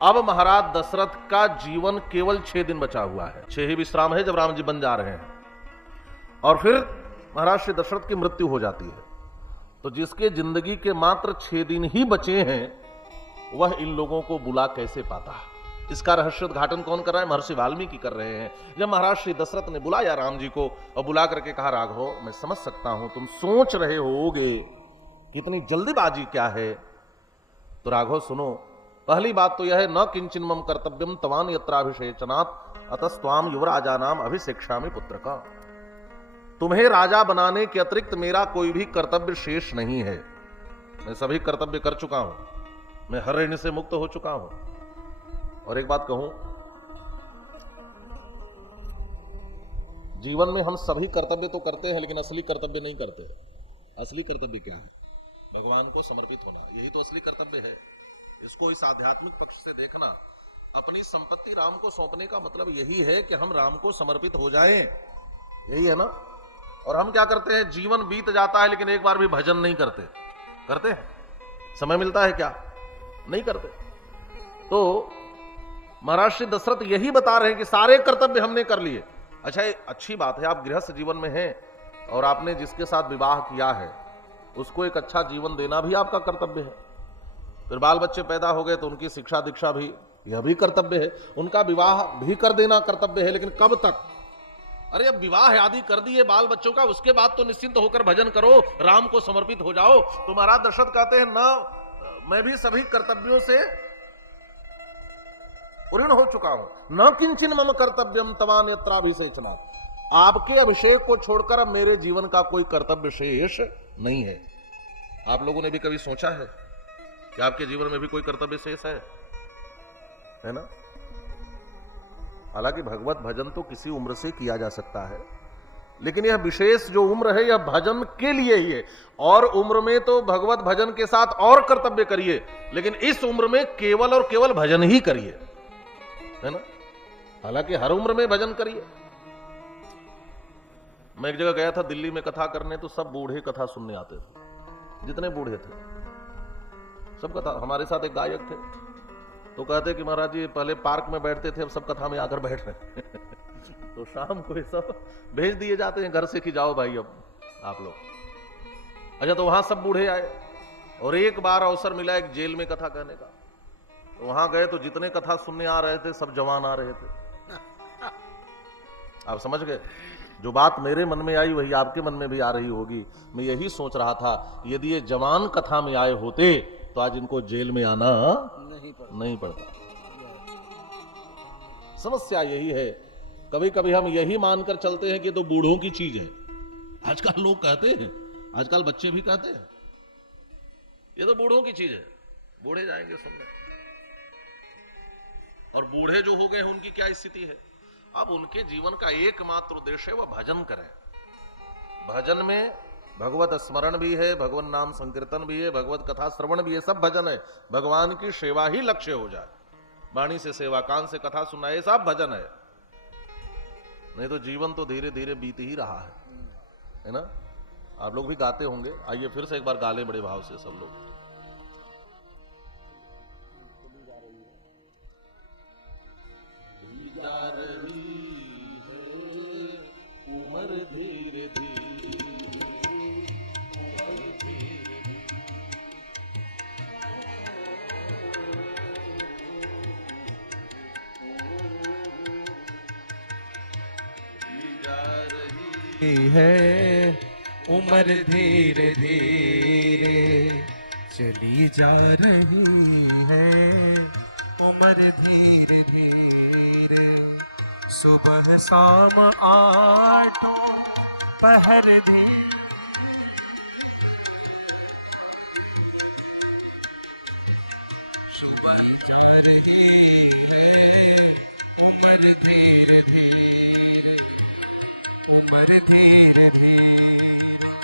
अब महाराज दशरथ का जीवन केवल 6 दिन बचा हुआ है। 6 ही विश्राम है जब राम जी बन जा रहे हैं और फिर महाराज श्री दशरथ की मृत्यु हो जाती है। तो जिसके जिंदगी के मात्र 6 दिन ही बचे हैं वह इन लोगों को बुला कैसे पाता है? इसका रहस्य उद्घाटन कौन कर रहा है? महर्षि वाल्मीकि कर रहे हैं। जब महाराज श्री दशरथ ने बुलाया राम जी को और बुला करके कहा, राघव मैं समझ सकता हूं तुम सोच रहे होगे कितनी जल्दीबाजी क्या है। तो राघव सुनो, पहली बात तो यह है न किंचिन मम कर्तव्यम तवान यत्राभिषेचनात् अतस्त्वाम युवराजानाम अभिषेक्षामि पुत्र का। तुम्हें राजा बनाने के अतिरिक्त मेरा कोई भी कर्तव्य शेष नहीं है। मैं सभी कर्तव्य कर चुका हूं, मैं हर ऋण से मुक्त हो चुका हूं। और एक बात कहूं, जीवन में हम सभी कर्तव्य तो करते हैं लेकिन असली कर्तव्य नहीं करते। असली कर्तव्य क्या है? भगवान को समर्पित होना, यही तो असली कर्तव्य है। इसको इस आध्यात्मिक पक्ष से देखना। अपनी संपत्ति राम को सौंपने का मतलब यही है कि हम राम को समर्पित हो जाएं, यही है ना। और हम क्या करते हैं, जीवन बीत जाता है लेकिन एक बार भी भजन नहीं करते। करते हैं? समय मिलता है क्या? नहीं करते। तो महाराज श्री दशरथ यही बता रहे हैं कि सारे कर्तव्य हमने कर लिए। अच्छा, ये अच्छी बात है, आप गृहस्थ जीवन में हैं और आपने जिसके साथ विवाह किया है उसको एक अच्छा जीवन देना भी आपका कर्तव्य है। फिर बाल बच्चे पैदा हो गए तो उनकी शिक्षा दीक्षा भी, यह भी कर्तव्य है। उनका विवाह भी कर देना कर्तव्य है, लेकिन कब तक? अरे अब विवाह आदि कर दिए बाल बच्चों का, उसके बाद तो निश्चिंत होकर भजन करो, राम को समर्पित हो जाओ। तो महाराज दशरथ कहते हैं न, मैं भी सभी कर्तव्यों से ऋण हो चुका हूं। न किंचिन मम कर्तव्यम तवान यत्राभिषेचना। आपके अभिषेक को छोड़कर अब मेरे जीवन का कोई कर्तव्य शेष नहीं है। आप लोगों ने भी कभी सोचा है कि आपके जीवन में भी कोई कर्तव्य शेष है ना? हालांकि भगवत भजन तो किसी उम्र से किया जा सकता है, लेकिन यह विशेष जो उम्र है यह भजन के लिए ही है। और उम्र में तो भगवत भजन के साथ और कर्तव्य करिए, लेकिन इस उम्र में केवल और केवल भजन ही करिए, है ना। हालांकि हर उम्र में भजन करिए। मैं एक जगह गया था दिल्ली में कथा करने, तो सब बूढ़े कथा सुनने आते थे, जितने बूढ़े थे सब कथा। हमारे साथ एक गायक थे, तो कहते कि महाराज जी पहले पार्क में बैठते थे, अब सब कथा में आकर बैठ रहे हैं। तो शाम को ये सब भेज दिए जाते हैं घर से कि जाओ भाई अब आप लोग। अच्छा, तो वहां सब बूढ़े आए और एक बार अवसर मिला एक जेल में कथा कहने का। तो वहां गए तो जितने कथा सुनने आ रहे थे सब जवान आ रहे थे। आप समझ गए? जो बात मेरे मन में आई वही आपके मन में भी आ रही होगी। मैं यही सोच रहा था, यदि ये जवान कथा में आए होते तो आज इनको जेल में आना नहीं पड़ता। समस्या यही है, कभी कभी हम यही मानकर चलते हैं कि तो बूढ़ों की चीज है। आजकल लोग कहते हैं, आजकल बच्चे भी कहते हैं ये तो बूढ़ों की चीज है। बूढ़े जाएंगे सुनने, और बूढ़े जो हो गए हैं उनकी क्या स्थिति है? अब उनके जीवन का एकमात्र उद्देश्य है वह भजन करें। भजन में भगवत स्मरण भी है, भगवान नाम संकीर्तन भी है, भगवत कथा श्रवण भी है, सब भजन है। भगवान की सेवा ही लक्ष्य हो जाए, वाणी से सेवा, कान से कथा सुनना, ये सब भजन है। नहीं तो जीवन तो धीरे धीरे बीत ही रहा है ना। आप लोग भी गाते होंगे, आइए फिर से एक बार गा लें बड़े भाव से सब लोग। जा रही है उम्र धीरे धीरे, उम्र धीरे धीरे जा रही है उम्र धीरे धीरे चली जा रही है। उम्र धीरे धीरे सुबह शाम आठों पहर धीरे सुबह जा रही है। उम्र धीरे धीरे, उम्र धीरे धीरे।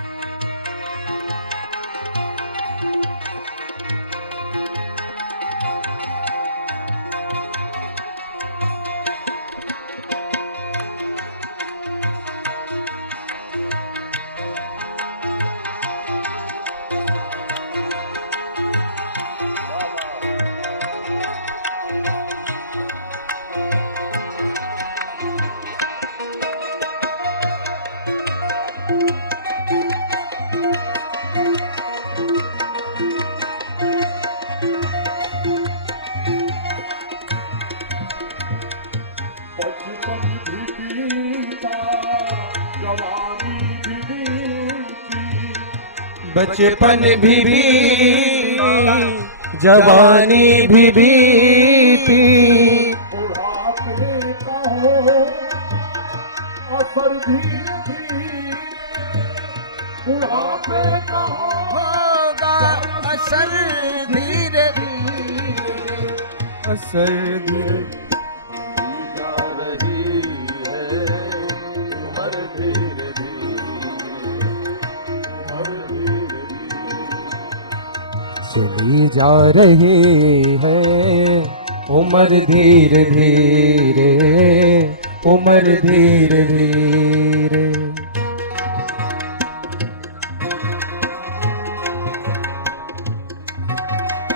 बचपन भी बीता, जवानी भी बीती, बुढ़ापे का हो असर धीरे धीरे, बुढ़ापे का होगा असर धीरे धीरे, असर धीरे जा रही है उम्र धीरे चली जा रही है उम्र धीरे धीरे, उम्र धीरे धीरे।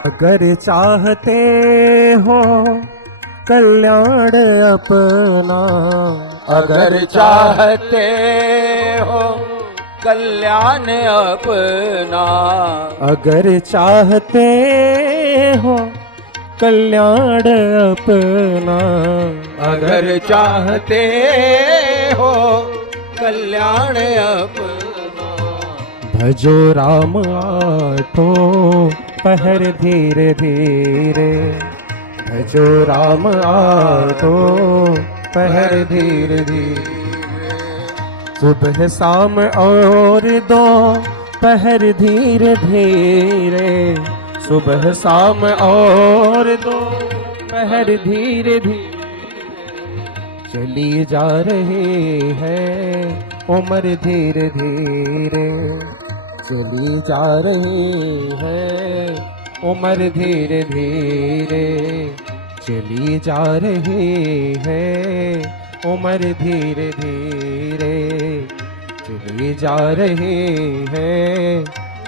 अगर चाहते हो कल्याण अपना, अगर चाहते हो कल्याण अपना, अगर चाहते हो कल्याण अपना, अगर चाहते हो कल्याण अपना, भजो राम आठो पहर धीरे धीरे, भजो राम आठो पहर धीरे धीरे। सुबह शाम और दो पहर धीरे धीरे, सुबह शाम और दो पहर धीरे धीरे। चली जा रही है उम्र धीरे धीरे, चली जा रही है उम्र धीरे धीरे, चली जा रही है उम्र धीरे धीरे, चली जा रही है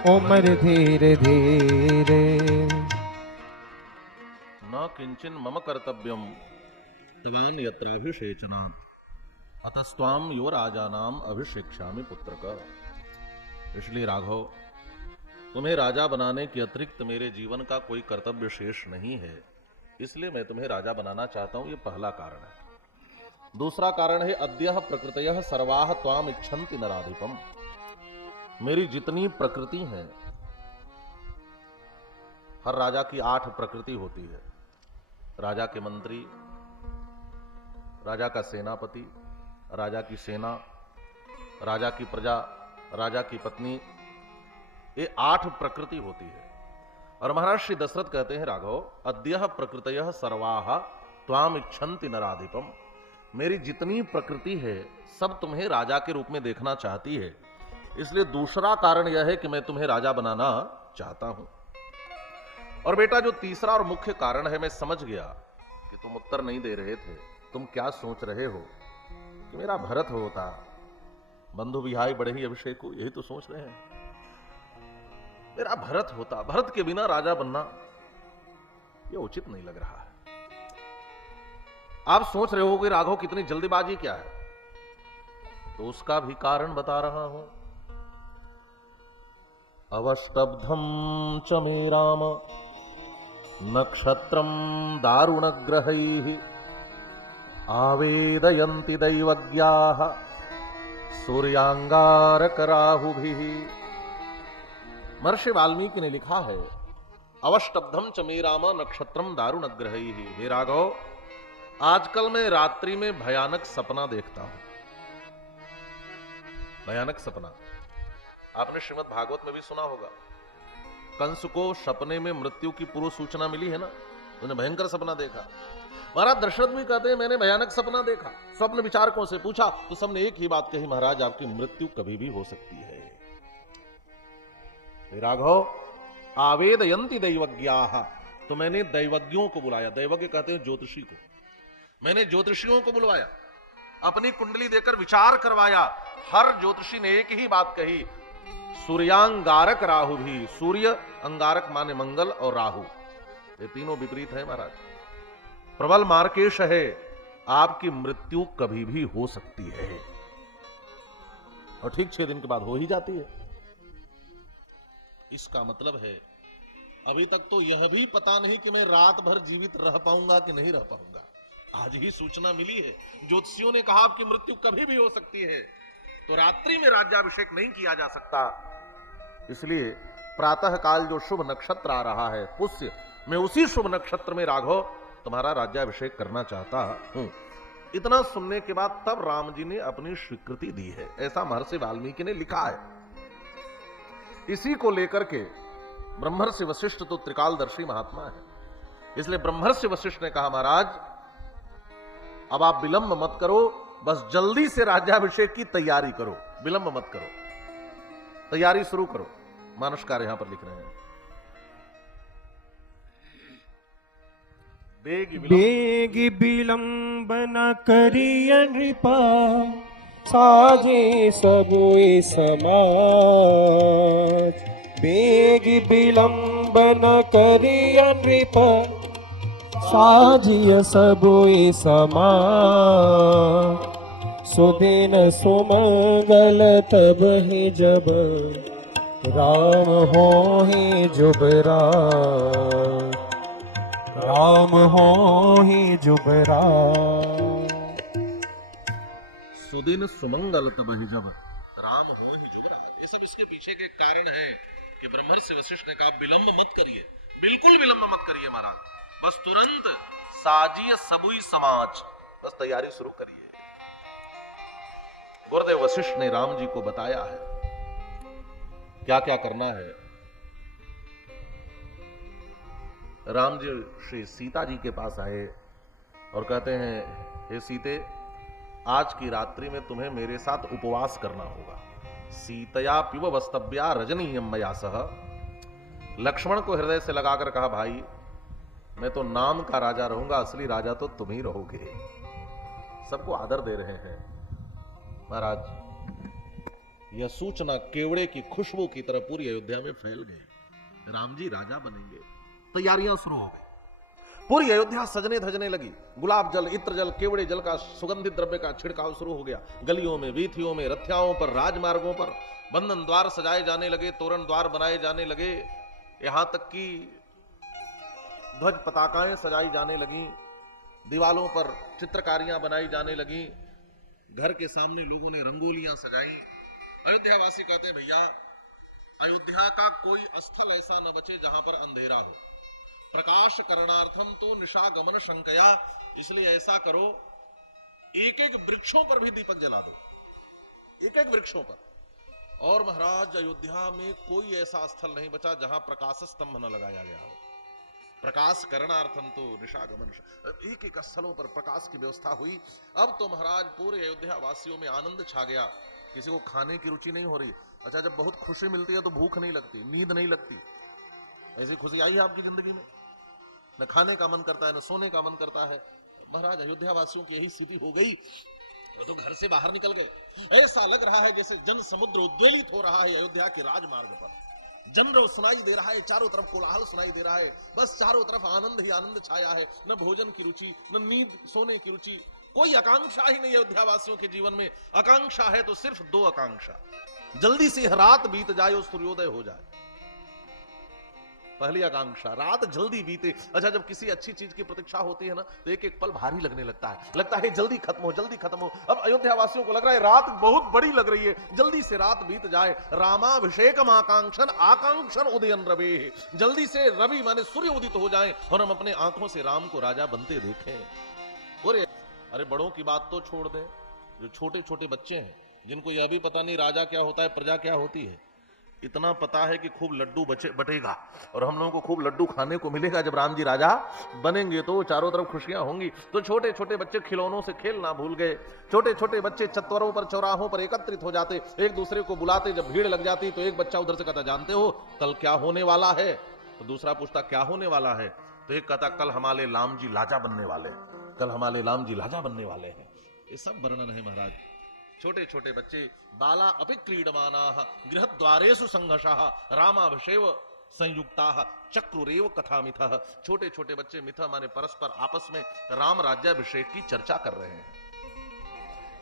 उम्र धीरे धीरे। न किंचन मम कर्तव्यम तवान यत्राभिषेचनात्, अतस्त्वाम युवराजानाम अभिषेक्ष्यामि पुत्रक। इसलिए राघव, तुम्हें राजा बनाने के अतिरिक्त मेरे जीवन का कोई कर्तव्य शेष नहीं है, इसलिए मैं तुम्हें राजा बनाना चाहता हूं। यह पहला कारण है। दूसरा कारण है अद्यः प्रकृतयः सर्वाः त्वाम इच्छन्ति नराधिपम। मेरी जितनी प्रकृति है, हर राजा की 8 प्रकृति होती है। राजा के मंत्री, राजा का सेनापति, राजा की सेना, राजा की प्रजा, राजा की पत्नी, ये 8 प्रकृति होती है। और महाराज श्री दशरथ कहते हैं, राघव, अद्यः प्रकृतयः सर्वाः त्वाम इच्छन्ति नराधिपम। मेरी जितनी प्रकृति है सब तुम्हें राजा के रूप में देखना चाहती है, इसलिए दूसरा कारण यह है कि मैं तुम्हें राजा बनाना चाहता हूं। और बेटा, जो तीसरा और मुख्य कारण है, मैं समझ गया कि तुम उत्तर नहीं दे रहे थे। तुम क्या सोच रहे हो कि मेरा भरत होता, बंधु विहाई बड़े ही अभिषेक हो, यही तो सोच रहे हैं। मेरा भरत होता, भरत के बिना राजा बनना यह उचित नहीं लग रहा है। आप सोच रहे हो कि राघव कितनी जल्दीबाजी क्या है, तो उसका भी कारण बता रहा हूं। अवष्टब्धम च मे राम नक्षत्रम दारुणग्रहैः आवेदयन्ति दैवज्ञाः सूर्यांगारकराहुभिः। महर्षि वाल्मीकि ने लिखा है, अवष्टब्धम च मे राम नक्षत्रम दारुणग्रहैः। हे राघव, आजकल मैं रात्रि में भयानक सपना देखता हूं। भयानक सपना आपने श्रीमद् भागवत में भी सुना होगा। कंस को सपने में मृत्यु की पूर्व सूचना मिली है ना, उन्हें भयंकर सपना देखा। महाराज दशरथ भी कहते हैं, मैंने भयानक सपना देखा। स्वप्न विचारकों से पूछा तो सबने एक ही बात कही, महाराज आपकी मृत्यु कभी भी हो सकती है। राघव, आवेदयन्ति दैवज्ञाः, तो मैंने दैवज्ञों को बुलाया। दैवज्ञ कहते हैं ज्योतिषी को। मैंने ज्योतिषियों को बुलवाया, अपनी कुंडली देकर विचार करवाया। हर ज्योतिषी ने एक ही बात कही, सूर्यांगारक राहु भी। सूर्य अंगारक माने मंगल और राहु, ये तीनों विपरीत है महाराज। प्रबल मार्केश है, आपकी मृत्यु कभी भी हो सकती है, और ठीक 6 दिन के बाद हो ही जाती है। इसका मतलब है अभी तक तो यह भी पता नहीं कि मैं रात भर जीवित रह पाऊंगा कि नहीं रह पाऊंगा। आज ही सूचना मिली है, ज्योतिषियों ने कहा आपकी मृत्यु कभी भी हो सकती है, तो रात्रि में राज्याभिषेक नहीं किया जा सकता। इसलिए प्रातः काल जो शुभ नक्षत्र आ रहा है पुष्य, मैं उसी शुभ नक्षत्र में राघव तुम्हारा राज्याभिषेक करना चाहता हूं। इतना सुनने के बाद तब राम जी ने अपनी स्वीकृति दी है, ऐसा महर्षि वाल्मीकि ने लिखा है। इसी को लेकर के ब्रह्मर्षि वशिष्ठ तो त्रिकालदर्शी महात्मा है, इसलिए ब्रह्मर्षि वशिष्ठ ने कहा महाराज अब आप विलंब मत करो, बस जल्दी से राज्याभिषेक की तैयारी करो, विलंब मत करो, तैयारी शुरू करो। मानुषकार यहां पर लिख रहे हैं, बेगी विलंब न करिय नृप, साजे सबुई समाज। बेगी विलंब न करिय नृप, साजिय सबुई समाज। सुदिन सुमंगल तब ही जब, राम हो ही जुबराज। राम हो ही जुबराज। सुदिन सुमंगल तब ही जब, राम हो ही जुबराज। ये सब इसके पीछे के कारण है कि ब्रह्मर्षि वशिष्ठ ने कहा विलंब मत करिए, बिल्कुल विलंब मत करिए महाराज, बस तुरंत साजिए सबुई समाज, बस तैयारी शुरू करिए। गुरुदेव वशिष्ठ ने राम जी को बताया है क्या क्या करना है। राम जी श्री सीता जी के पास आए और कहते हैं, हे सीते, आज की रात्रि में तुम्हें मेरे साथ उपवास करना होगा। सीतया पिब वस्तव्या रजनीयम मया सह। लक्ष्मण को हृदय से लगाकर कहा, भाई मैं तो नाम का राजा रहूंगा, असली राजा तो तुम ही रहोगे। सबको आदर दे रहे हैं। महाराज यह सूचना केवड़े की खुशबू की तरह पूरी अयोध्या में फैल गई, राम जी राजा बनेंगे। तैयारियां शुरू हो गई, पूरी अयोध्या सजने धजने लगी। गुलाब जल, इत्र जल, केवड़े जल का सुगंधित द्रव्य का छिड़काव शुरू हो गया। गलियों में, वीथियों में, रथ्याओं पर, राजमार्गों पर बंधन द्वार सजाए जाने लगे, तोरण द्वार बनाए जाने लगे, यहां तक कि ध्वज पताकाएं सजाई जाने लगी, दीवालों पर चित्रकारियां बनाई जाने लगी, घर के सामने लोगों ने रंगोलियां सजाई। अयोध्यावासी कहते हैं, भैया अयोध्या का कोई स्थल ऐसा न बचे जहां पर अंधेरा हो। प्रकाश करणार्थम तो निशागमन शंकया, इसलिए ऐसा करो एक एक वृक्षों पर भी दीपक जला दो, एक एक वृक्षों पर। और महाराज अयोध्या में कोई ऐसा स्थल नहीं बचा जहां प्रकाश स्तंभ न लगाया गया हो। प्रकाश करणार्थम तो निशागमन, एक एक स्थलों पर प्रकाश की व्यवस्था हुई। अब तो महाराज पूरे अयोध्या वासियों में आनंद छा गया। किसी को खाने की रुचि नहीं हो रही। अच्छा, जब बहुत खुशी मिलती है तो भूख नहीं लगती, नींद नहीं लगती। ऐसी खुशी आई है आपकी जिंदगी में? न खाने का मन करता है, न सोने का मन करता है। महाराज अयोध्या वासियों की यही स्थिति हो गई। वो तो घर से बाहर निकल गए। ऐसा लग रहा है जैसे जन समुद्र उद्वेलित हो रहा है अयोध्या के राजमार्ग पर। जनरव सुनाई दे रहा है, चारों तरफ कोलाहल सुनाई दे रहा है, बस चारों तरफ आनंद ही आनंद छाया है। न भोजन की रुचि, न नींद सोने की रुचि, कोई आकांक्षा ही नहीं अयोध्या वासियों के जीवन में। आकांक्षा है तो सिर्फ दो आकांक्षा, जल्दी से रात बीत जाए और सूर्योदय हो जाए। पहली आकांक्षा, रात जल्दी बीते। अच्छा, जब किसी अच्छी चीज की प्रतीक्षा होती है ना तो एक एक पल भारी लगने लगता है जल्दी खत्म हो, जल्दी खत्म हो। अब अयोध्या वासियों को लग रहा है रात बहुत बड़ी लग रही है, जल्दी से रात बीत जाए। रामाभिषेकम आकांक्षन आकांक्षन उदयन रवि, जल्दी से रवि माने सूर्य उदित हो जाए और हम अपने आंखों से राम को राजा बनते देखें। और अरे बड़ों की बात तो छोड़ दें, जो छोटे छोटे बच्चे हैं जिनको यह भी पता नहीं राजा क्या होता है, प्रजा क्या होती है। इतना पता है कि खूब लड्डू बटेगा और हम लोगों को खूब लड्डू खाने को मिलेगा। जब राम जी राजा बनेंगे तो चारों तरफ खुशियां होंगी। तो छोटे छोटे बच्चे खिलौनों से खेलना भूल गए। छोटे छोटे बच्चे चत्वरों पर, चौराहों पर एकत्रित हो जाते, एक दूसरे को बुलाते। जब भीड़ लग जाती तो एक बच्चा उधर से कहता, जानते हो कल क्या होने वाला है? तो दूसरा पूछता, क्या होने वाला है? तो एक कहता, कल हमारे राम जी लाजा बनने वाले हैं, कल हमारे राम जी लाजा बनने वाले हैं। ये सब वर्णन है महाराज। छोटे छोटे बच्चे बाला अपि क्रीडमानाः गृहद्वारेषु संघर्षः रामाभिषेक संयुक्ताः चक्रुरेव कथामिथः। छोटे छोटे बच्चे, मिथा माने परस्पर आपस में राम राज्याभिषेक की चर्चा कर रहे हैं।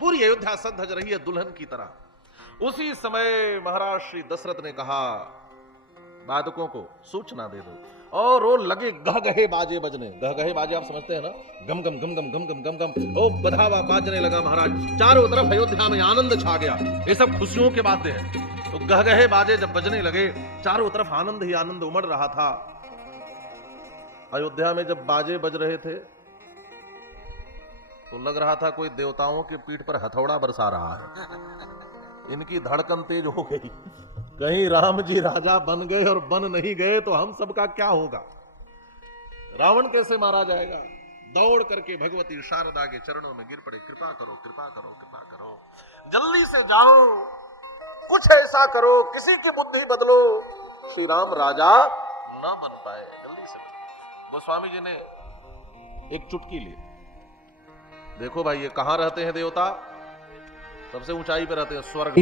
पूरी अयोध्या सज रही है दुल्हन की तरह। उसी समय महाराज श्री दशरथ ने कहा, बादकों को सूचना दे दो। और वो लगे गहगहे बाजे बजने। गहगहे बाजे आप समझते हैं ना, गम गम गम गम गम गम गम गम, ओ बधावा बाजने लगा महाराज। चारों तरफ अयोध्या में आनंद छा गया। ये सब खुशियों के बातें हैं। तो गहगहे बाजे जब बजने लगे, चारों तरफ आनंद ही आनंद उमड़ रहा था। अयोध्या में जब बाजे बज रहे थे तो लग रहा था कोई देवताओं की पीठ पर हथौड़ा बरसा रहा है। इनकी धड़कन तेज हो गई, कहीं राम जी राजा बन गए और बन नहीं गए तो हम सबका क्या होगा, रावण कैसे मारा जाएगा। दौड़ करके भगवती शारदा के चरणों में गिर पड़े, कृपा करो कृपा करो कृपा करो, जल्दी से जाओ, कुछ ऐसा करो, किसी की बुद्धि बदलो, श्री राम राजा न बन पाए, जल्दी से बदलो। गोस्वामी जी ने एक चुटकी ली, देखो भाई ये कहां रहते हैं देवता, सबसे ऊंचाई पे रहते हैं, स्वर्ग।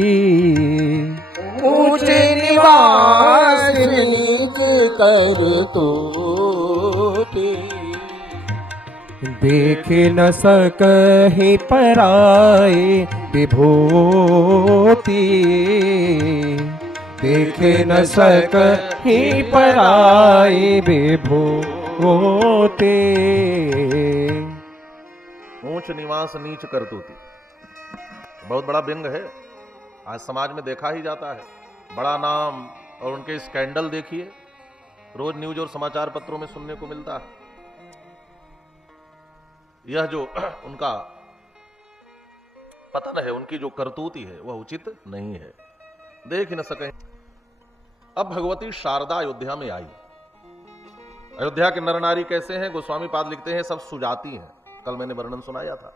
ऊंच निवास नीच कर तूती, देख न सकहि पराए विभूति, देख न सकहि पराए विभूति। ऊंच निवास नीच करतूती, बहुत बड़ा व्यंग है, आज समाज में देखा ही जाता है। बड़ा नाम और उनके स्कैंडल देखिए, रोज न्यूज और समाचार पत्रों में सुनने को मिलता है। यह जो उनका पतन है, उनकी जो करतूती है वह उचित नहीं है, देख ही न सके। अब भगवती शारदा अयोध्या में आई। अयोध्या के नर नारी कैसे हैं, गोस्वामी पाद लिखते हैं सब सुजाती हैं। कल मैंने वर्णन सुनाया था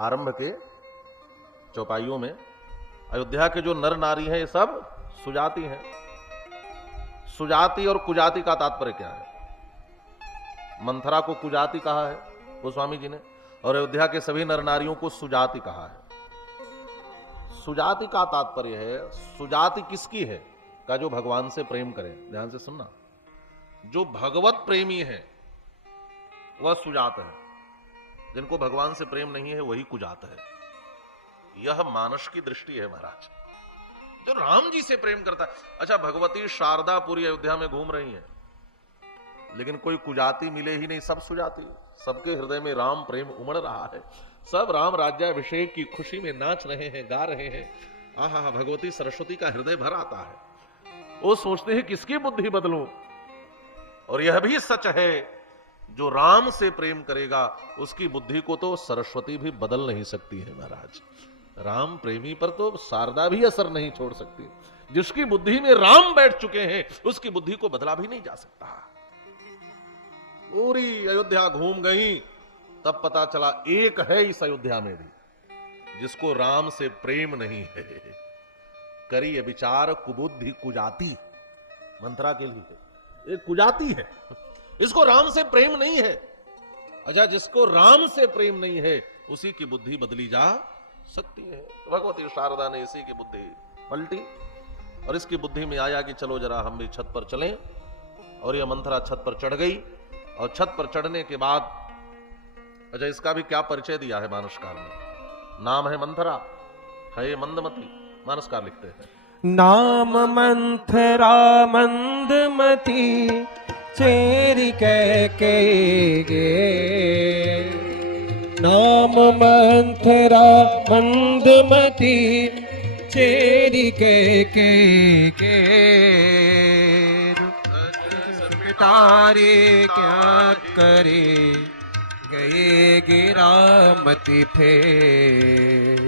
आरंभ के चौपाइयों में, अयोध्या के जो नर नारी हैं ये सब सुजाति हैं। सुजाति और कुजाति का तात्पर्य क्या है, मंथरा को कुजाति कहा है गोस्वामी जी ने, और अयोध्या के सभी नर नारियों को सुजाति कहा है। सुजाति का तात्पर्य है, सुजाति किसकी है का जो भगवान से प्रेम करें। ध्यान से सुनना, जो भगवत प्रेमी है वह सुजात है, जिनको भगवान से प्रेम नहीं है वही कुजात है। यह मानस की दृष्टि है महाराज, जो राम जी से प्रेम करता है। अच्छा, भगवती शारदा पूरी अयोध्या में घूम रही हैं, लेकिन कोई कुजाति मिले ही नहीं, सब सुजाति। सबके हृदय में राम प्रेम उमड़ रहा है, सब राम राज्याभिषेक की खुशी में नाच रहे हैं, गा रहे हैं। आहा, भगवती सरस्वती का हृदय भर आता है। वो सोचते हैं किसकी बुद्धि बदलूं, और यह भी सच है जो राम से प्रेम करेगा उसकी बुद्धि को तो सरस्वती भी बदल नहीं सकती है महाराज। राम प्रेमी पर तो शारदा भी असर नहीं छोड़ सकती। जिसकी बुद्धि में राम बैठ चुके हैं उसकी बुद्धि को बदला भी नहीं जा सकता। पूरी अयोध्या घूम गई, तब पता चला एक है इस अयोध्या में भी जिसको राम से प्रेम नहीं है। करिए विचार कुबुद्धि कुजाति, मंत्रा के लिए एक कुजाति है, इसको राम से प्रेम नहीं है। अच्छा, जिसको राम से प्रेम नहीं है उसी की बुद्धि बदली जा सकती है। भगवती शारदा ने इसी की बुद्धि पलटी और इसकी बुद्धि में आया कि चलो जरा हम भी छत पर चलें, और यह मंथरा छत पर चढ़ गई। और छत पर चढ़ने के बाद, अच्छा इसका भी क्या परिचय दिया है मानसकार ने, नाम है मंथरा, है मंदमती। मानसकार लिखते हैं, नाम मंथरा मंदमती, चेरी कह गे। नाम मंथरा मंदमती, चेरी कह के। पिटारे क्या करे, गए गिरामती फेर,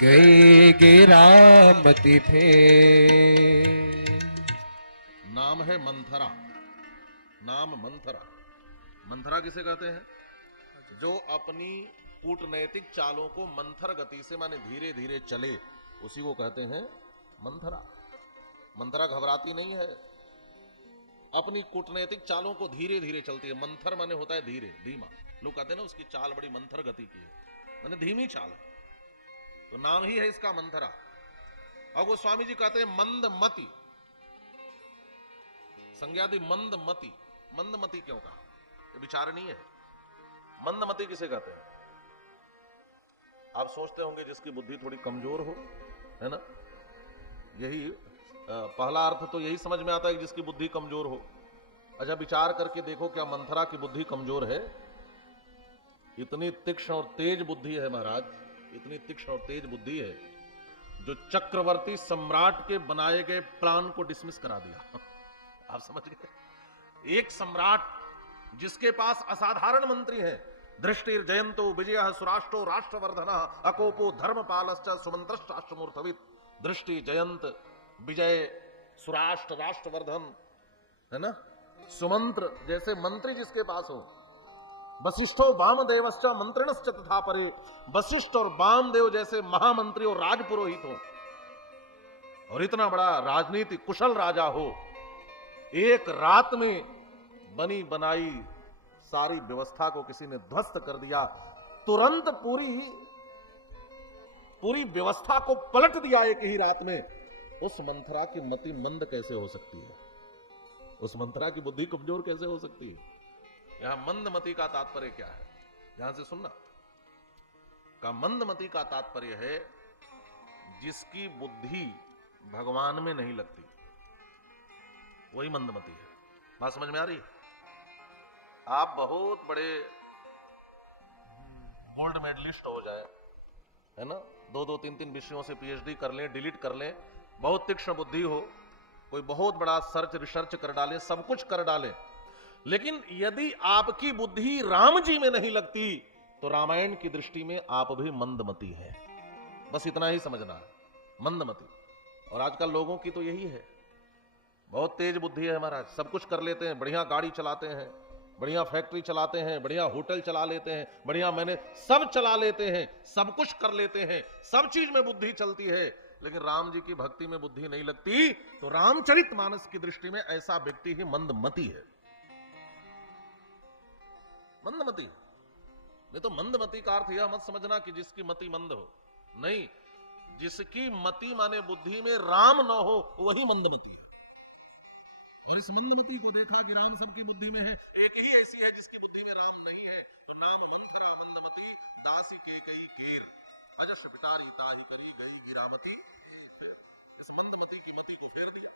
गए गिरामती फेर। नाम है मंथरा, नाम मंथरा। मंथरा किसे कहते हैं, जो अपनी कूटनैतिक चालों को मंथर गति से, माने धीरे धीरे चले, उसी को कहते हैं मंथरा। मंथरा घबराती नहीं है, अपनी कूटनैतिक चालों को धीरे धीरे चलती है। मंथर माने होता है धीरे, धीमा। लोग कहते हैं ना उसकी चाल बड़ी मंथर गति की है, माने धीमी चाल है, तो नाम ही है इसका मंथरा। और वो स्वामी जी कहते हैं मंदमती, संज्ञादि मंदमती। मंदमती क्यों कहा, ये विचारणीय है। मंदमती किसे कहते हैं, आप सोचते होंगे जिसकी बुद्धि थोड़ी कमजोर हो, है ना। यही पहला अर्थ तो यही समझ में आता है कि जिसकी बुद्धि कमजोर हो। अच्छा, विचार करके देखो, क्या मंथरा की बुद्धि कमजोर है? इतनी तीक्ष्ण और तेज बुद्धि है महाराज, इतनी तीक्ष्ण और तेज बुद्धि है जो चक्रवर्ती सम्राट के बनाए गए प्लान को डिसमिस करा दिया। आप समझ गए? एक सम्राट जिसके पास असाधारण मंत्री हैं, दृष्टिर जयंतो विजय सुराष्ट्रो राष्ट्रवर्धन अकोपो धर्मपालश्च सुमंत्रश्च राष्ट्रमूर्धवित। दृष्टि, जयंत, विजय, सुराष्ट्र, राष्ट्रवर्धन, है ना, सुमंत्र जैसे मंत्री जिसके पास हो, वशिष्ठो वामदेवश्च मंत्रिणश्च तथा परे, वशिष्ठ और वामदेव जैसे महामंत्री और राजपुरोहित हो, और इतना बड़ा राजनीति कुशल राजा हो, एक रात में बनी बनाई सारी व्यवस्था को किसी ने ध्वस्त कर दिया, तुरंत पूरी व्यवस्था को पलट दिया एक ही रात में। उस मंथरा की मति मंद कैसे हो सकती है? उस मंथरा की बुद्धि कमजोर कैसे हो सकती है? यहां मंदमति का तात्पर्य क्या है? ध्यान से सुनना। का मंदमति का तात्पर्य है जिसकी बुद्धि भगवान में नहीं लगती, वही मंदमति है। बात समझ में आ रही है? आप बहुत बड़े गोल्ड मेडलिस्ट हो जाएं, है ना, 2-2, 3-3 विषयों से पीएचडी कर लें, डिलीट कर लें, बहुत तीक्ष्ण बुद्धि हो, कोई बहुत बड़ा सर्च रिसर्च कर डालें, सब कुछ कर डालें, लेकिन यदि आपकी बुद्धि राम जी में नहीं लगती तो रामायण की दृष्टि में आप भी मंदमति है। बस इतना ही समझना है, मंदमति। और आजकल लोगों की तो यही है, बहुत तेज बुद्धि है महाराज, सब कुछ कर लेते हैं, बढ़िया गाड़ी चलाते हैं, बढ़िया फैक्ट्री चलाते हैं, बढ़िया होटल चला लेते हैं, बढ़िया मैंने सब चला लेते हैं, सब कुछ कर लेते हैं, सब चीज में बुद्धि चलती है, लेकिन राम जी की भक्ति में बुद्धि नहीं लगती, तो रामचरितमानस की दृष्टि में ऐसा व्यक्ति ही मंदमति है। मंदमति। नहीं तो मंदमति का अर्थ यह मत समझना कि जिसकी मति मंद हो, नहीं, जिसकी मति माने बुद्धि में राम न हो वही मंदमति है। और इस मंदमति को देखा कि राम सबकी बुद्धि में है, एक ही ऐसी है जिसकी बुद्धि में राम नहीं है, तो नाम मंथरा मंदमति दासी के कई केर अजश पिटारी ताही करी गई गिरामती। फिर इस मंदमति की मति को फेर दिया,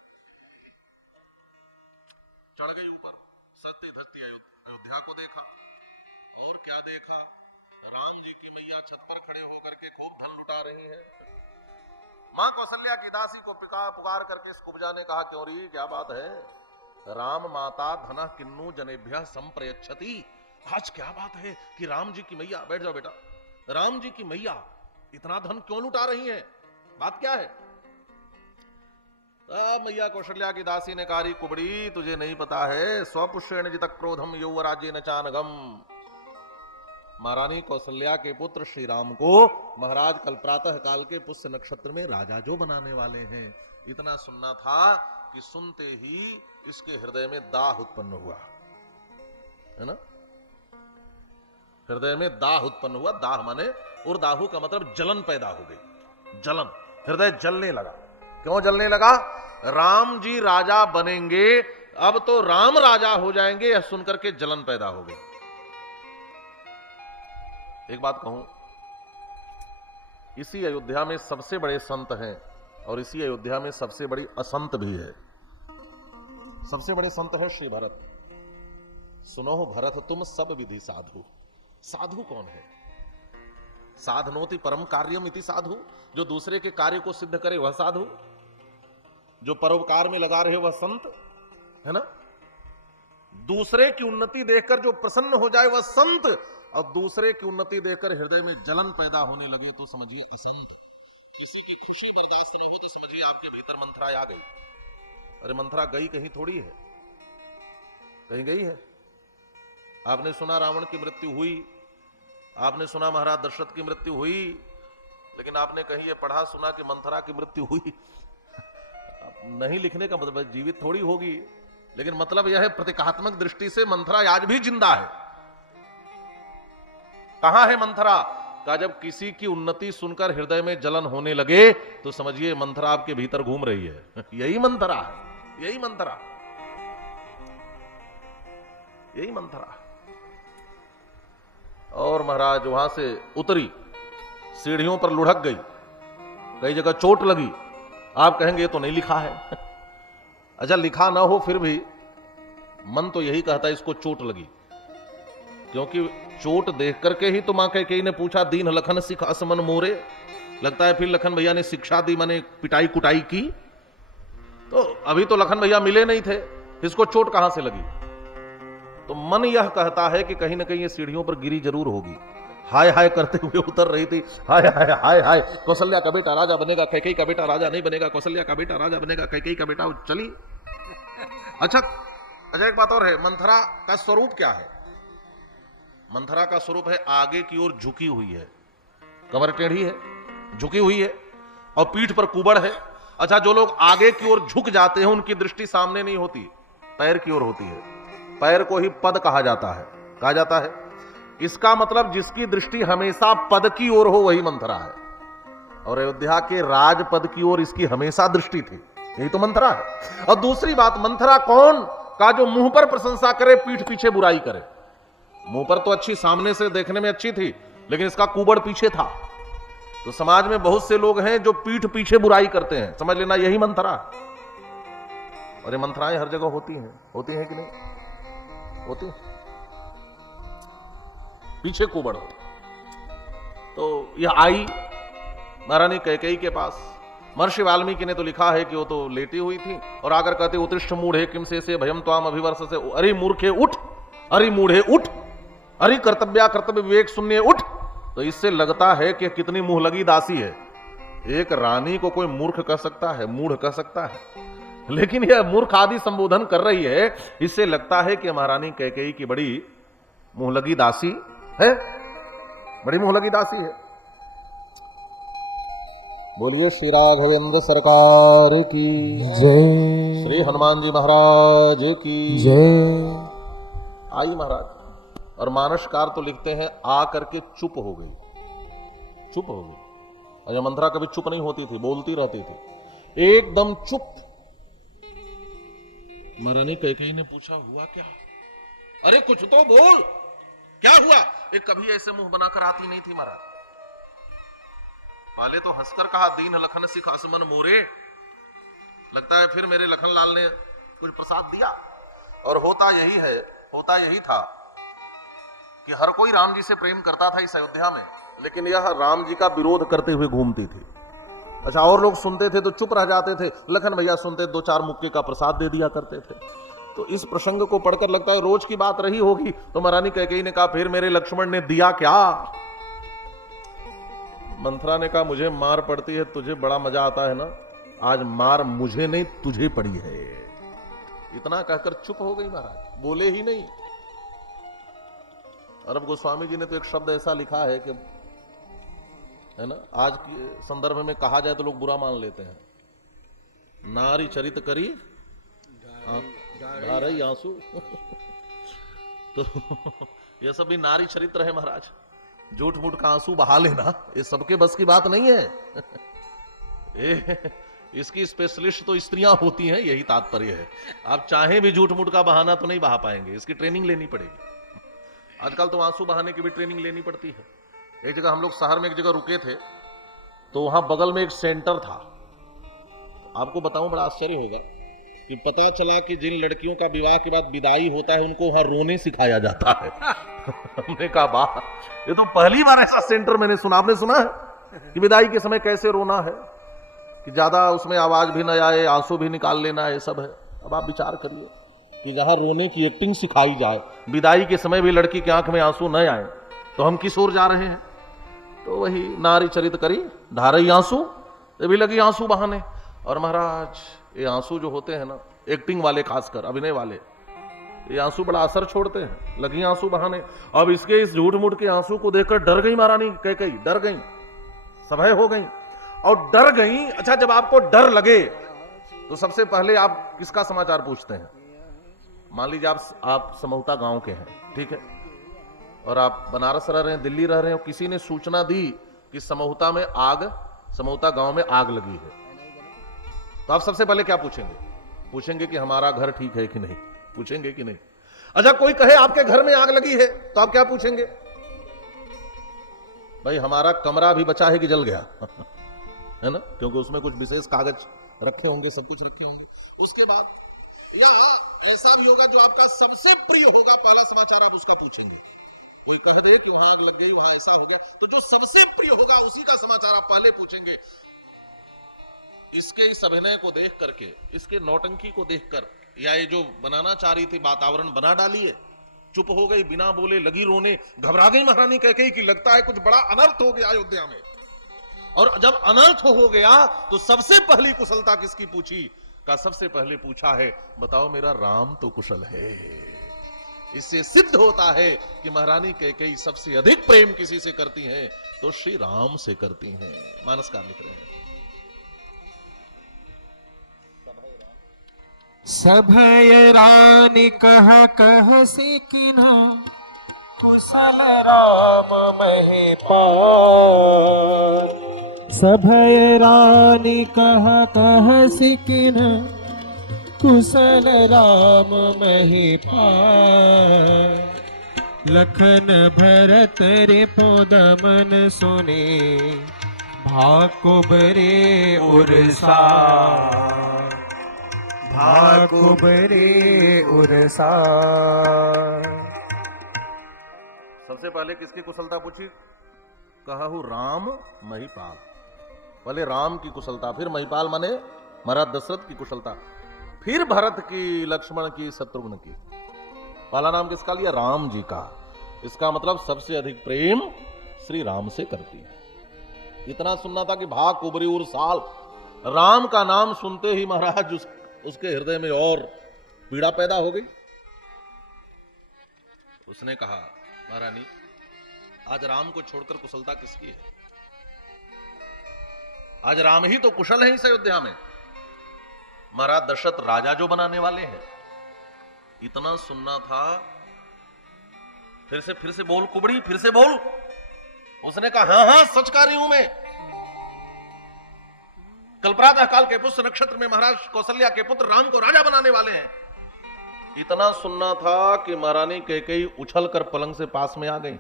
चढ़ गई ऊपर, सजती धजती अयोध्या को देखा, और क्या देखा, राम जी की मैया छत पर खड़े होकर के खूब धन लुटा रही हैं। मां कौशल्या की दासी को पुकार करके इस कुब्जा ने कहा, क्यों री, क्या बात है? राम माता धन किन्नु जनेभ्य संप्रयच्छति। आज क्या बात है कि राम जी की मैया, बैठ जाओ बेटा, राम जी की मैया इतना धन क्यों लुटा रही है, बात क्या है? मैया कौशल्या की दासी ने कहा, कुबड़ी तुझे नहीं पता है, स्वपुष्येण जित क्रोधम यौवराज्य न चानगम। महारानी कौशल्या के पुत्र श्री राम को महाराज कल प्रातः काल के पुष्य नक्षत्र में राजा जो बनाने वाले हैं, इतना सुनना था कि सुनते ही इसके हृदय में दाह उत्पन्न हुआ, है ना, हृदय में दाह उत्पन्न हुआ। दाह माने उर्दाहु का मतलब जलन पैदा हो गई, जलन, हृदय जलने लगा। क्यों जलने लगा? राम जी राजा बनेंगे, अब तो राम राजा हो जाएंगे, यह सुनकर के जलन पैदा हो गई। एक बात कहूं, इसी अयोध्या में सबसे बड़े संत हैं और इसी अयोध्या में सबसे बड़ी असंत भी है। सबसे बड़े संत हैं श्री भरत। सुनो भरत तुम सब विधि साधु। साधु कौन है? साधनोति परम कार्यम इति साधु, जो दूसरे के कार्य को सिद्ध करे वह साधु, जो परोपकार में लगा रहे वह संत, है ना। दूसरे की उन्नति देखकर जो प्रसन्न हो जाए वह संत, और दूसरे की उन्नति देखकर हृदय में जलन पैदा होने लगे तो समझिए असंत। किसी की खुशी बर्दाश्त न हो तो समझिए आपके भीतर मंथरा आ गई। अरे मंथरा गई कहीं थोड़ी है, कहीं गई है? आपने सुना रावण की मृत्यु हुई, आपने सुना महाराज दशरथ की मृत्यु हुई, लेकिन आपने कहीं ये पढ़ा सुना कि मंथरा की मृत्यु हुई? नहीं लिखने का मतलब जीवित थोड़ी होगी, लेकिन मतलब यह है प्रतीकात्मक दृष्टि से मंथरा आज भी जिंदा है। कहां है मंथरा? का जब किसी की उन्नति सुनकर हृदय में जलन होने लगे तो समझिए मंथरा आपके भीतर घूम रही है। यही मंथरा है, यही मंथरा, यही मंथरा। और महाराज वहां से उतरी, सीढ़ियों पर लुढ़क गई, कई जगह चोट लगी। आप कहेंगे ये तो नहीं लिखा है। अच्छा लिखा ना हो फिर भी मन तो यही कहता है इसको चोट लगी, क्योंकि चोट देख करके ही तो मां कैकेयी ने पूछा, दीन लखन सिख असमन मोरे, लगता है फिर लखन भैया ने शिक्षा दी, माने पिटाई कुटाई की। तो अभी तो लखन भैया मिले नहीं थे, इसको चोट कहां से लगी? तो मन यह कहता है कि कहीं ना कहीं ये सीढ़ियों पर गिरी जरूर होगी। हाय हाय करते हुए उतर रही थी, हाय हाय हाय हाय, कौशल्या का बेटा राजा बनेगा, कैकेयी का बेटा राजा नहीं बनेगा, कौशल्या का बेटा राजा बनेगा, कैकेयी का बेटा चली। अच्छा, एक बात और है, मंथरा का स्वरूप क्या है? मंथरा का स्वरूप है आगे की ओर झुकी हुई है, कमर टेढ़ी है, झुकी हुई है और पीठ पर कुबड़ है। अच्छा, जो लोग आगे की ओर झुक जाते हैं उनकी दृष्टि सामने नहीं होती, पैर की ओर होती है। पैर को ही पद कहा जाता है, कहा जाता है। इसका मतलब जिसकी दृष्टि हमेशा पद की ओर हो वही मंथरा है, और अयोध्या के राजपद की ओर इसकी हमेशा दृष्टि थी, यही तो मंथरा है। और दूसरी बात, मंथरा कौन का जो मुंह पर प्रशंसा करे, पीठ पीछे बुराई करे। मुंह पर तो अच्छी, सामने से देखने में अच्छी थी, लेकिन इसका कुबड़ पीछे था। तो समाज में बहुत से लोग हैं जो पीठ पीछे बुराई करते हैं, समझ लेना यही मंथरा। और ये मंथराएं हर जगह होती हैं कि नहीं होती? पीछे कुबड़ हो। तो यह आई महारानी कैकेयी के पास। महर्षि वाल्मीकि ने तो लिखा है कि वो तो लेटी हुई थी और आकर कहते उत्तिष्ठ मूढ़े किम से भयम त्वाम अभिवर्ष से, अरे मूर्खे उठ, अरे मूढ़े उठ, अरे कर्तव्या कर्तव्य विवेक शून्य उठ। तो इससे लगता है कि कितनी मुंह लगी दासी है। एक रानी को कोई मूर्ख कह सकता है, मूढ़ कह सकता है, लेकिन यह मूर्ख आदि संबोधन कर रही है। इससे लगता है कि महारानी कैकेयी की बड़ी मुंह लगी दासी है, बड़ी मुंह लगी दासी है। बोलिए श्री राघवेंद्र सरकार की जय, श्री हनुमान जी महाराज की जय। आई महाराज, और मानसकार तो लिखते हैं आ करके चुप हो गई, चुप हो गई। अजय मंथरा कभी चुप नहीं होती थी, बोलती रहती थी, एकदम चुप। महारानी कैकेयी ने पूछा हुआ क्या? अरे कुछ तो बोल, क्या हुआ? एक कभी ऐसे मुंह बनाकर आती नहीं थी महाराज। पहले तो हंसकर कहा, दीन लखन सिख असमन मोरे। लगता है फिर मेरे लखन लाल ने कुछ प्रसाद दिया। और होता यही है, होता यही था कि हर कोई राम जी से प्रेम करता था इस अयोध्या में, लेकिन यह राम जी का विरोध करते हुए घूमती थी। अच्छा, और लोग सुनते थे तो चुप रह जाते थे, लखन भैया सुनते दो चार मुक्के का प्रसाद दे दिया करते थे। तो इस प्रसंग को पढ़कर लगता है रोज की बात रही होगी। तो महारानी कैकेयी ने कहा, फिर मेरे लक्ष्मण ने दिया क्या? मंथरा ने कहा, मुझे मार पड़ती है, तुझे बड़ा मजा आता है ना, आज मार मुझे नहीं तुझे पड़ी है। इतना कहकर चुप हो गई महाराज, बोले ही नहीं। अरब गोस्वामी जी ने तो एक शब्द ऐसा लिखा है कि, है ना, आज के संदर्भ में कहा जाए तो लोग बुरा मान लेते हैं। नारी चरित करी धारई आंसू। तो यह सब भी नारी चरित्र है महाराज। झूठ मूठ का आंसू बहा लेना ये सबके बस की बात नहीं है। इसकी स्पेशलिस्ट तो स्त्रियां होती हैं, यही तात्पर्य है। आप चाहें भी झूठ मूठ का बहाना तो नहीं बहा पाएंगे, इसकी ट्रेनिंग लेनी पड़ेगी। आजकल तो आंसू बहाने की भी ट्रेनिंग लेनी पड़ती है। एक जगह हम लोग शहर में एक जगह रुके थे, तो वहां बगल में एक सेंटर था। आपको बताऊं, बड़ा आश्चर्य होगा कि पता चला कि जिन लड़कियों का विवाह के बाद विदाई होता है उनको वहां रोने सिखाया जाता है। हमने कहा वाह, ये तो पहली बार ऐसा सेंटर मैंने सुना। आपने सुना है कि विदाई के समय कैसे रोना है, कि ज्यादा उसमें आवाज भी न आए, आंसू भी निकाल लेना, ये सब है। अब आप विचार करिए कि जहां रोने की एक्टिंग सिखाई जाए, विदाई के समय भी लड़की की आंख में आंसू न आए, तो हम किस ओर जा रहे हैं? तो वही नारी चरित करी धारई आंसू, ये भी लगी आंसू बहाने। और महाराज ये आंसू जो होते हैं ना, एक्टिंग वाले खासकर अभिनय वाले, ये आंसू बड़ा असर छोड़ते हैं, लगी आंसू बहाने। अब इसके इस झूठ मूठ के आंसू को देखकर डर गई महारानी कैकेयी, डर गई, सभय हो गई और डर गई। अच्छा, जब आपको डर लगे तो सबसे पहले आप किसका समाचार पूछते हैं? मान लीजिए आप समौता गांव के हैं, ठीक है, और आप बनारस रह रहे हैं, दिल्ली रह रहे हैं, किसी ने सूचना दी कि समौता में आग, समौता गांव में आग लगी है, तो आप सबसे पहले क्या पूछेंगे? पूछेंगे कि हमारा घर ठीक है कि नहीं, पूछेंगे कि नहीं? अच्छा, कोई कहे आपके घर में आग लगी है, तो आप क्या पूछेंगे? भाई हमारा कमरा भी बचा है कि जल गया? है ना, क्योंकि उसमें कुछ विशेष कागज रखे होंगे, सब कुछ रखे होंगे। उसके बाद या ऐसा भी होगा जो आपका सबसे प्रिय होगा, पहला समाचार आप उसका पूछेंगे। कोई कह दे कि वहां आग लग गई, वहां ऐसा हो गया, तो जो सबसे प्रिय होगा उसी का समाचार आप पहले पूछेंगे। इसके इस अभिनय को देख करके, इसके नौटंकी को देखकर, या ये जो बनाना चाह रही थी वातावरण बना डालिए, चुप हो गई, बिना बोले लगी रोने, घबरा गई महारानी कैकेयी कि लगता है कुछ बड़ा अनर्थ हो गया अयोध्या में। और जब अनर्थ हो गया तो सबसे पहली कुशलता किसकी पूछी? का सबसे पहले पूछा है, बताओ मेरा राम तो कुशल है। इससे सिद्ध होता है कि महारानी कैकेयी सबसे अधिक प्रेम किसी से करती हैं तो श्री राम से करती हैं। मानसकार लिख रहे हैं, सभय रानी कह सिकिन कुशल राम महिपाल। सभय रानी कह सिकिन कुशल राम महिपाल। लखन भरत रे पोदमन सुने भाकुब रे उरसा। भाकुब रे उरसा। सबसे पहले किसकी कुशलता पूछी? कहु राम महिपाल। पहले राम की कुशलता, फिर महिपाल माने महाराज दशरथ की कुशलता, फिर भरत की, लक्ष्मण की, शत्रुघ्न की। पहला नाम किसका लिया? राम जी का। इसका मतलब सबसे अधिक प्रेम श्री राम से करती है। इतना सुनना था कि भाग कुबरी उर साल, राम का नाम सुनते ही महाराज उसके हृदय में और पीड़ा पैदा हो गई। उसने कहा, महारानी आज राम को छोड़कर कुशलता किसकी है? आज राम ही तो कुशल है इस अयोध्या में। महाराज दशरथ राजा जो बनाने वाले हैं। इतना सुनना था। फिर से बोल कुबड़ी, फिर से बोल। उसने कहा, हां हां सच कह रही हूं मैं। कल प्रातः काल के पुष्य नक्षत्र में महाराज कौशल्या के पुत्र राम को राजा बनाने वाले हैं। इतना सुनना था कि महारानी कैकेयी उछल कर पलंग से पास में आ गई,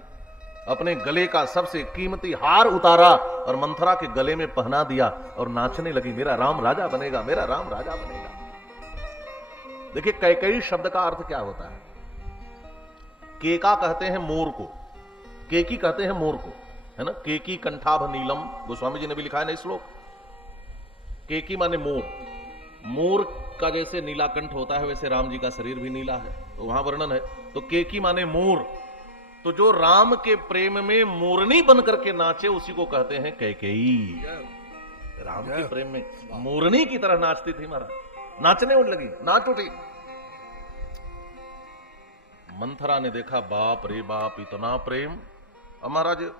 अपने गले का सबसे कीमती हार उतारा और मंथरा के गले में पहना दिया और नाचने लगी, मेरा राम राजा बनेगा, मेरा राम राजा बनेगा। देखिए कैकेयी शब्द का अर्थ क्या होता है? केका कहते हैं मोर को, केकी कहते हैं मोर को, है ना। केकी कंठाभ नीलम, गोस्वामी जी ने भी लिखा है ना श्लोक। केकी माने मोर। मोर का जैसे नीला कंठ होता है वैसे राम जी का शरीर भी नीला है, तो वहां वर्णन है। तो केकी माने मोर। तो जो राम के प्रेम में मोरनी बन करके नाचे उसी को कहते हैं कैकेयी। राम के प्रेम में मोरनी की तरह नाचती थी महाराज, नाचने उठ लगी, नाच उठी। मंथरा ने देखा, बाप रे बाप, इतना प्रेम। अब महाराज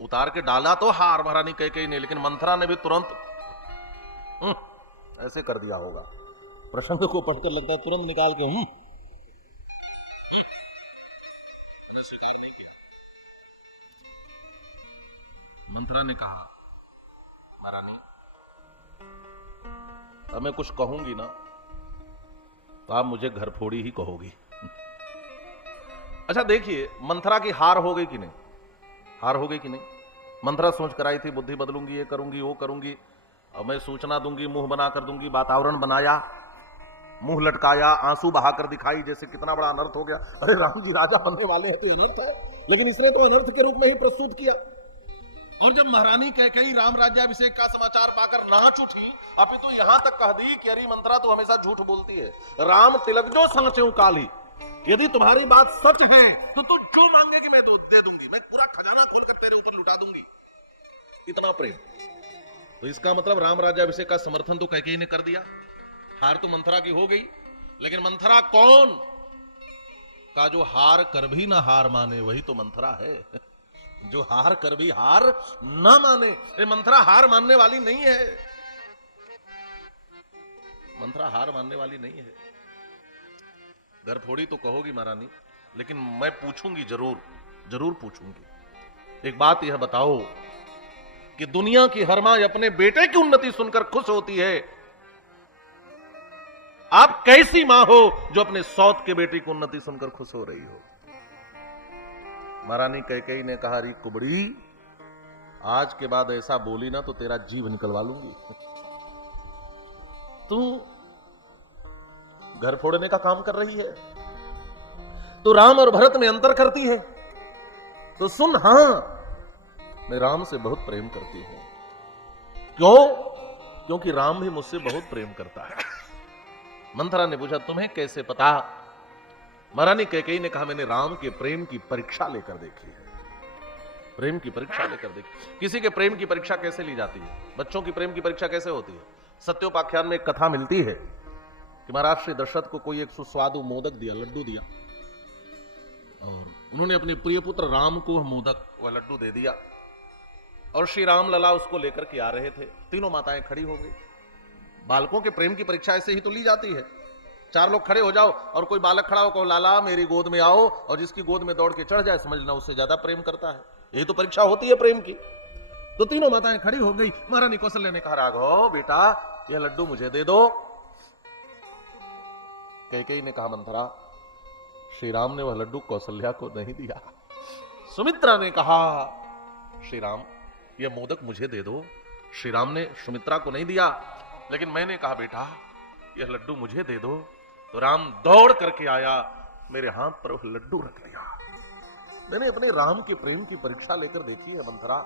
उतार के डाला तो हार महारानी कैकेयी ने, लेकिन मंथरा ने भी तुरंत ऐसे कर दिया होगा। प्रसंग को पढ़कर लगता है तुरंत निकाल के मैंने स्वीकार नहीं किया। मंथरा ने कहा, महारानी अब मैं कुछ कहूंगी ना तो आप मुझे घर फोड़ी ही कहोगी। अच्छा देखिए, मंथरा की हार हो गई कि नहीं? हार हो गई कि नहीं? मंथरा सोच कर आई थी, बुद्धि बदलूंगी, ये करूंगी, वो करूंगी, अब मैं सूचना दूंगी, मुंह बना कर दूंगी। वातावरण बनाया, मुंह लटकाया, आंसू बहाकर दिखाई, जैसे कितना बड़ा अनर्थ हो गया। अरे राम जी राजा बनने वाले हैं तो ये अनर्थ है, लेकिन इसने तो अनर्थ के रूप में ही प्रस्तुत किया। और जब महारानी कैकेयी राम राज्याभिषेक का समाचार पाकर नाच उठी, अभी तो यहां तक कह दी कि अरे मंथरा तो हमेशा झूठ बोलती है, राम तिलक जो सांचे काली, यदि तुम्हारी बात सच है तो तू जो मांगेगी मैं दे दूंगी, मैं पूरा खजाना खोलकर तेरे ऊपर लुटा दूंगी। इतना प्रेम। तो इसका मतलब राम राज्याभिषेक का समर्थन तो कैकेयी ने कर दिया। हार तो मंथरा की हो गई, लेकिन मंथरा कौन? का जो हार कर भी ना हार माने वही तो मंथरा है। जो हार कर भी हार ना माने, ये मंथरा हार मानने वाली नहीं है। मंथरा हार मानने वाली नहीं है। घर फोड़ी तो कहोगी महारानी, लेकिन मैं पूछूंगी, जरूर पूछूंगी। एक बात यह बताओ कि दुनिया की हर मां अपने बेटे की उन्नति सुनकर खुश होती है, आप कैसी मां हो जो अपने सौत के बेटे की उन्नति सुनकर खुश हो रही हो? महारानी कैकेयी ने कहा, री कुबड़ी, आज के बाद ऐसा बोली ना तो तेरा जीव निकलवा लूंगी। तू घर फोड़ने का काम कर रही है, तो राम और भरत में अंतर करती है। तो सुन, हां मैं राम से बहुत प्रेम करती हूं। क्यों? क्योंकि राम भी मुझसे बहुत प्रेम करता है। मंथरा ने पूछा, तुम्हें कैसे पता? महारानी कैकेयी ने कहा, मैंने राम के प्रेम की परीक्षा लेकर देखी है। प्रेम की परीक्षा लेकर देखी। किसी के प्रेम की परीक्षा कैसे ली जाती है? बच्चों की प्रेम की परीक्षा कैसे होती है? सत्योपाख्यान में एक कथा मिलती है कि महाराज श्री दशरथ को कोई एक सुस्वादु मोदक दिया, लड्डू दिया, और उन्होंने अपने प्रिय पुत्र राम को वह मोदक, वह लड्डू दे दिया, और श्री राम लला उसको लेकर के आ रहे थे। तीनों माताएं खड़ी हो गई। बालकों के प्रेम की परीक्षा ऐसे ही तो ली जाती है। चार लोग खड़े हो जाओ और कोई बालक खड़ा हो, कहो लाला मेरी गोद में आओ, और जिसकी गोद में दौड़ के चढ़ जाए समझ लेना उससे ज्यादा प्रेम करता है। यही तो परीक्षा होती है प्रेम की। तो तीनों माताएं खड़ी हो गई। महारानी कौशल्या ने कहा, राघव बेटा यह लड्डू मुझे दे दो। कैकेयी ने कहा, मंथरा श्री राम ने वह लड्डू कौशल्या को नहीं दिया। सुमित्रा ने कहा, श्री राम यह मोदक मुझे दे दो। श्री राम ने सुमित्रा को नहीं दिया, लेकिन मैंने कहा बेटा यह लड्डू मुझे दे दो। तो राम दौड़ करके आया, मेरे हाथ पर वह लड्डू रख दिया। मैंने अपने राम के प्रेम की परीक्षा लेकर देखी है मंथरा।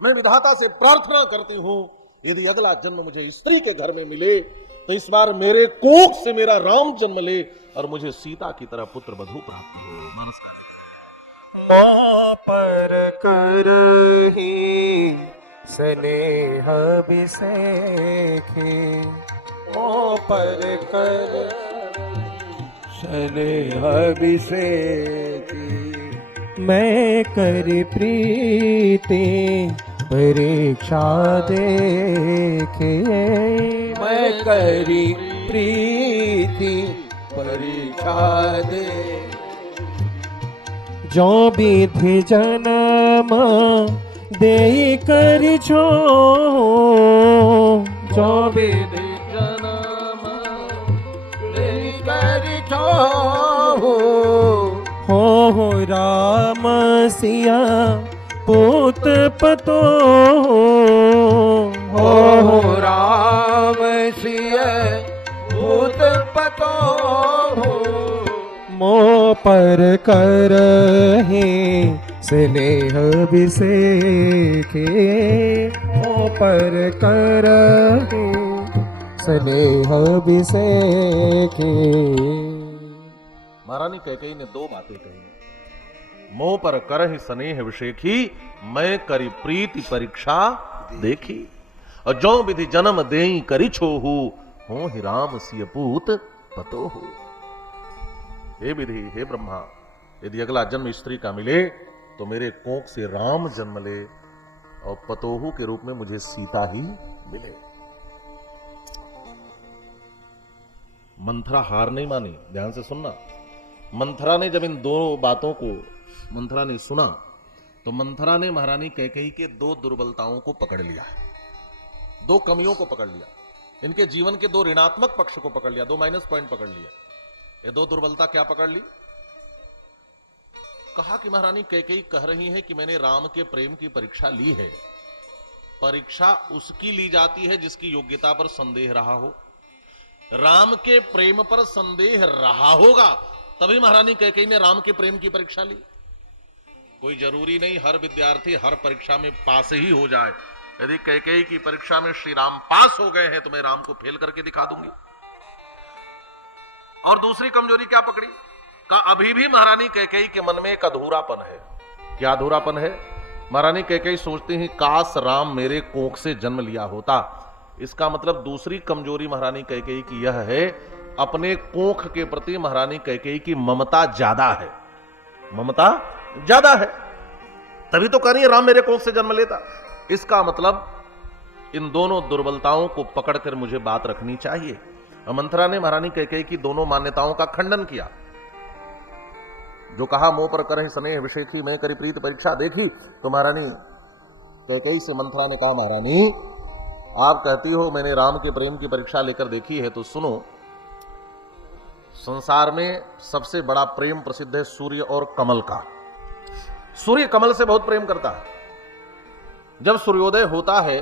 मैं विधाता से प्रार्थना करती हूं, यदि अगला जन्म मुझे स्त्री के घर में मिले तो इस बार मेरे कोख से मेरा राम जन्म ले और मुझे सीता की तरह पुत्र वधू प्राप्त हो। मानस का लिख रहे हैं, मोह पर करहि स्नेह बिसेखी, मोह पर कर स्नेह बिसेखी, मैं कर प्रीति परीक्षा देखे, मैं करी प्रीति परीक्षा दे। जो विधि जन्म दे कर छो, जो विधि जन्म दे कर छो, हो राम सिया पूत पतो, हो राम सिय भूत पतो, मोह पर करहि स्नेह बिसेखे, मोह पर करहि स्नेह बिसेखे। महारानी कैकेयी ने दो बातें कही। मोह पर करहि स्नेह विषेखी, मैं करी प्रीति परीक्षा देखी, और जो विधि जन्म देई करी छोहू, हो ही राम सिय पूत पतो हो। हे विधि, हे ब्रह्मा, यदि अगला जन्म स्त्री का मिले तो मेरे कोख से राम जन्म ले और पतोहू के रूप में मुझे सीता ही मिले। मंथरा हार नहीं मानी। ध्यान से सुनना। मंथरा ने जब इन दो बातों को मंथरा ने सुना तो मंथरा ने महारानी कैकेयी के दो दुर्बलताओं को पकड़ लिया, दो कमियों को पकड़ लिया, इनके जीवन के दो ऋणात्मक पक्ष को पकड़ लिया, दो माइनस पॉइंट पकड़ लिया। ये दो दुर्बलता क्या पकड़ ली? कहा कि महारानी कैकेयी कह रही है कि मैंने राम के प्रेम की परीक्षा ली है। परीक्षा उसकी ली जाती है जिसकी योग्यता पर संदेह रहा हो। राम के प्रेम पर संदेह रहा होगा तभी महारानी कैकेयी ने राम के प्रेम की परीक्षा ली। कोई जरूरी नहीं हर विद्यार्थी हर परीक्षा में पास ही हो जाए। यदि कैकेयी की परीक्षा में श्री राम पास हो गए हैं तो मैं राम को फेल करके दिखा दूंगी। और दूसरी कमजोरी क्या पकड़ी? का अभी भी महारानी कैकेयी के मन में एक अधूरापन है। क्या अधूरापन है? महारानी कैकेयी सोचती हैं काश राम मेरे कोख से जन्म लिया होता। इसका मतलब दूसरी कमजोरी महारानी कैकेयी की यह है, अपने कोख के प्रति महारानी कैकेयी की ममता ज्यादा है। ममता ज्यादा है, तभी तो कह रही है राम मेरे कोख से जन्म लेता। इसका मतलब इन दोनों दुर्बलताओं को पकड़कर मुझे बात रखनी चाहिए। मंथरा ने महारानी कैकेयी की दोनों मान्यताओं का खंडन किया। जो कहा मोह पर करहि स्नेह विषेखी, मैं करी प्रीत परीक्षा देखी, तो महारानी कैकेयी से मंथरा ने कहा, महारानी आप कहती हो मैंने राम के प्रेम की परीक्षा लेकर देखी है, तो सुनो, संसार में सबसे बड़ा प्रेम प्रसिद्ध है सूर्य और कमल का। सूर्य कमल से बहुत प्रेम करता है। जब सूर्योदय होता है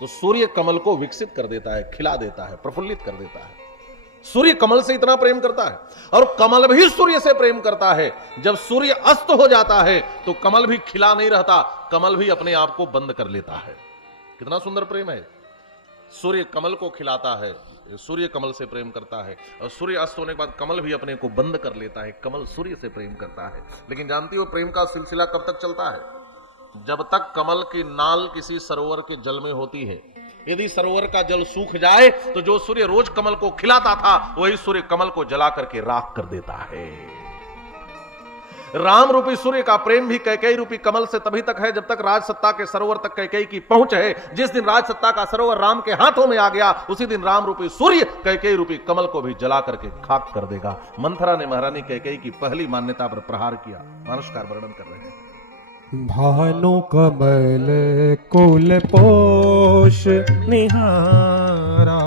तो सूर्य कमल को विकसित कर देता है, खिला देता है, प्रफुल्लित कर देता है। सूर्य कमल से इतना प्रेम करता है और कमल भी सूर्य से प्रेम करता है। जब सूर्य अस्त हो जाता है तो कमल भी खिला नहीं रहता, कमल भी अपने आप को बंद कर लेता है। कितना सुंदर प्रेम है। सूर्य कमल को खिलाता है, सूर्य कमल से प्रेम करता है, और सूर्य अस्त होने के बाद कमल भी अपने को बंद कर लेता है, कमल सूर्य से प्रेम करता है। लेकिन जानती हो प्रेम का सिलसिला कब तक चलता है? जब तक कमल की नाल किसी सरोवर के जल में होती है। यदि सरोवर का जल सूख जाए तो जो सूर्य रोज कमल को खिलाता था वही सूर्य कमल को जला करके राख कर देता है। राम रूपी सूर्य का प्रेम भी कैकेयी रूपी कमल से तभी तक है जब तक राजसत्ता के सरोवर तक कैकेयी की पहुंच है। जिस दिन राजसत्ता का सरोवर राम के हाथों में आ गया उसी दिन राम रूपी सूर्य कैकेयी रूपी कमल को भी जला करके खाक कर देगा। मंथरा ने महारानी कैकेयी की पहली मान्यता पर प्रहार किया। मानसकार वर्णन कर रहे हैं। भानु कमल कुल पोष निहारा,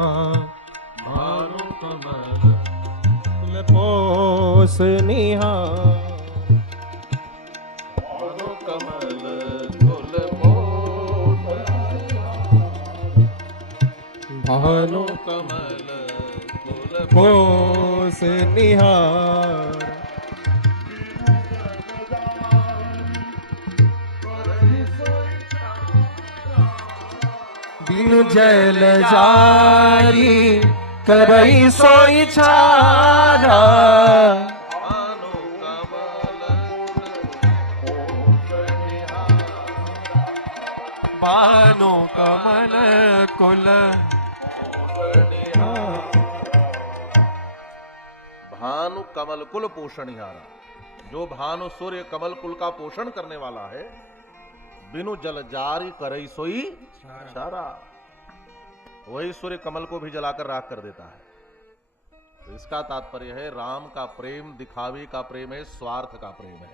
भानु कमल कुल पोष निहारा, भानु कमल कुल पोष, भानु कमल कुल पोष निहारा, बिनु जल जारी करई सोई छारा, भानु कमल कुल भानु कमल कुल भानु कमल कुल पोषणिहारा। जो भानु सूर्य कमल कुल का पोषण करने वाला है, बिनु जल जारी करई सोई सारा, वही सूर्य कमल को भी जलाकर राख कर देता है। तो इसका तात्पर्य है राम का प्रेम दिखावे का प्रेम है, स्वार्थ का प्रेम है।